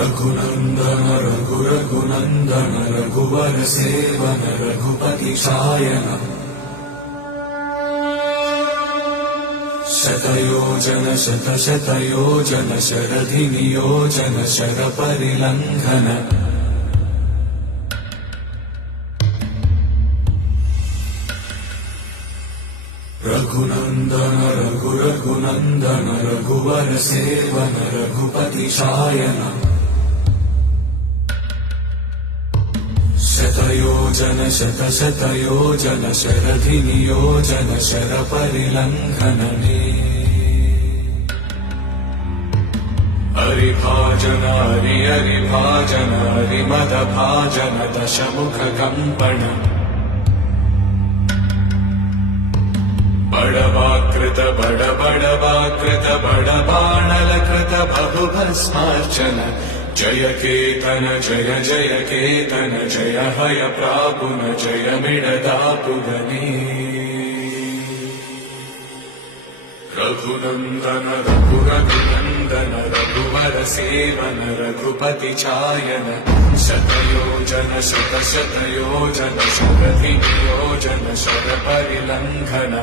रघुनन्दन रघुनन्दन रघुवर सेवन रघुपति शायन शतयोजन शतशतयोजन शरधि नियोजन शरपरिलङ्घन रघुनन्दन रघुनन्दन रघुवर सेवन रघुपति शायन शतयोजन शतशतयोजन शरधि नियोजन शरपरिलङ्घन हरिभाजन हरिभाजन हरिमदभाजन दशमुख कम्पण बड़वाकृत बड़वाकृत बड़बाणलकृत बहुभस्मार्चन जय केतन जय जय केतन जय हय प्रापुन जय मिडदापुगनी रघुनन्दन रघुनन्दन रघुवर सेवन रघुपति चायन शतयोजन शतशतयोजन शरधि नियोजन शरपरिलङ्घन